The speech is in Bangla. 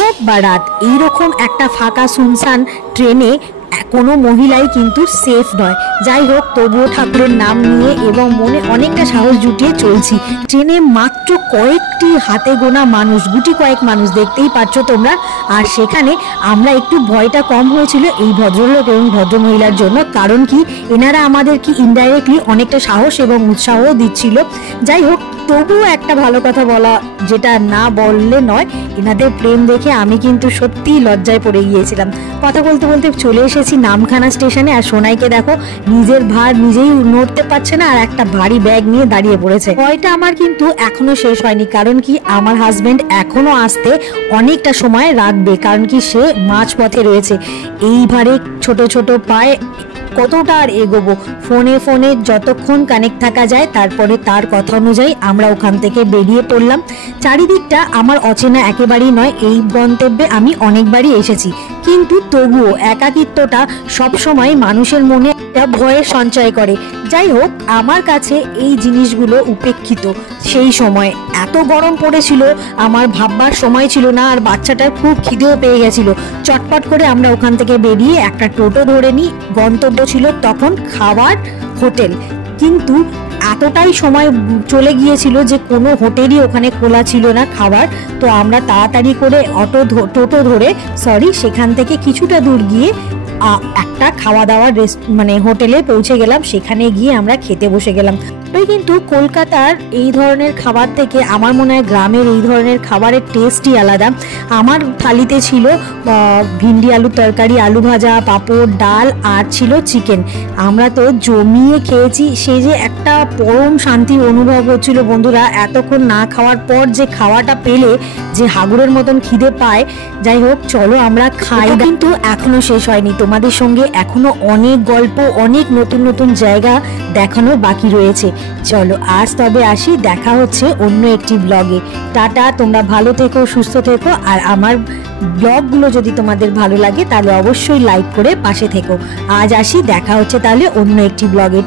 হোক বা রাত, এইরকম একটা ফাঁকা শুনশান ট্রেনে কোনো মহিলাই কিন্তু সেফ নয়। যাই হোক, তবুও ঠাকুরের নাম নিয়ে এবং মনে অনেকটা সাহস জুটিয়ে চলছি। ট্রেনে মাত্র কয়েকটি হাতে গোনা মানুষ, গুটি কয়েক মানুষ, দেখতেই পাচ্ছ তোমরা। আর সেখানে আমরা একটু ভয়টা কম হয়েছিল এই ভদ্রলোক এবং ভদ্রমহিলার জন্য, কারণ কি এনারা আমাদেরকে ইনডাইরেক্টলি অনেকটা সাহস এবং উৎসাহও দিচ্ছিল। যাই হোক, তবুও একটা ভালো কথা বলা, যেটা না বললে নয়, এনাদের প্রেম দেখে আমি কিন্তু সত্যিই লজ্জায় পড়ে গিয়েছিলাম। কথা বলতে বলতে চলে এসেছি নামখানা স্টেশনে। আর সোনাইকে দেখো, নিজের ভার নিজেই নড়তে পারছে না আর একটা ভারী ব্যাগ নিয়ে দাঁড়িয়ে পড়েছে। ভয়টা আমার কিন্তু এখনো শেষ হয়নি, কারণ কি আমার হাজবেন্ড এখনো আসতে অনেকটা সময় রাখবে, কারণ কি সে মাঝপথে রয়েছে। এইবারে ছোট ছোট পায়ে কতটা আর এগোবো, ফোনে ফোনে যতক্ষণ কানেক্ট থাকা যায়, তারপরে তার কথা অনুযায়ী আমরা ওখান থেকে বেরিয়ে পড়লাম। চারিদিকটা আমার অচেনা একেবারেই নয়, এই গন্তব্যে আমি অনেকবারই এসেছি, কিন্তু তবুও একাকিত্বটা সবসময় মানুষের মনে একটা ভয়ের সঞ্চয় করে। যাই হোক, আমার কাছে এই জিনিসগুলো উপেক্ষিত। সেই সময় এত গরম পড়েছিল, আমার ভাববার সময় ছিল না, আর বাচ্চাটার খুব খিদেও পেয়ে গেছিল। চটপট করে আমরা ওখান থেকে বেরিয়ে একটা টোটো ধরে নিই। গন্তব্য ছিল তখন খাওয়ার হোটেল, কিন্তু এতটাই সময় চলে গিয়েছিল যে কোনো হোটেলই ওখানে খোলা ছিল না খাবার। তো আমরা তাড়াতাড়ি করে টোটো ধরে সেখান থেকে কিছুটা দূর গিয়ে একটা খাওয়া দাওয়ার হোটেলে পৌঁছে গেলাম। সেখানে গিয়ে আমরা খেতে বসে গেলাম। কিন্তু কলকাতার এই ধরনের খাবার থেকে আমার মনে হয় গ্রামের এই ধরনের খাবারের টেস্টই আলাদা। আমার থালিতে ছিল ভিন্ডি আলুর তরকারি, আলু ভাজা, পাঁপড়, ডাল আর ছিল চিকেন। আমরা তো জমিয়ে খেয়েছি। সে যে একটা পরম শান্তির অনুভব হচ্ছিল বন্ধুরা, এতক্ষণ না খাওয়ার পর যে খাওয়াটা পেলে যে হাগুরের মতন খিদে পায়। যাই হোক, চলো আমরা খাই। কিন্তু এখনো শেষ হয়নি, তোমাদের সঙ্গে এখনো অনেক গল্প, অনেক নতুন নতুন জায়গা দেখানোর বাকি রয়েছে। চলো আজ তবে আসি, দেখা হচ্ছে অন্য একটি ব্লগে। টাটা, তোমরা ভালো থেকো, সুস্থ থেকো। আর আমার ব্লগগুলো যদি তোমাদের ভালো লাগে তাহলে অবশ্যই লাইক করে পাশে থেকো। আজ আসি, দেখা হচ্ছে তাহলে অন্য একটি ব্লগে।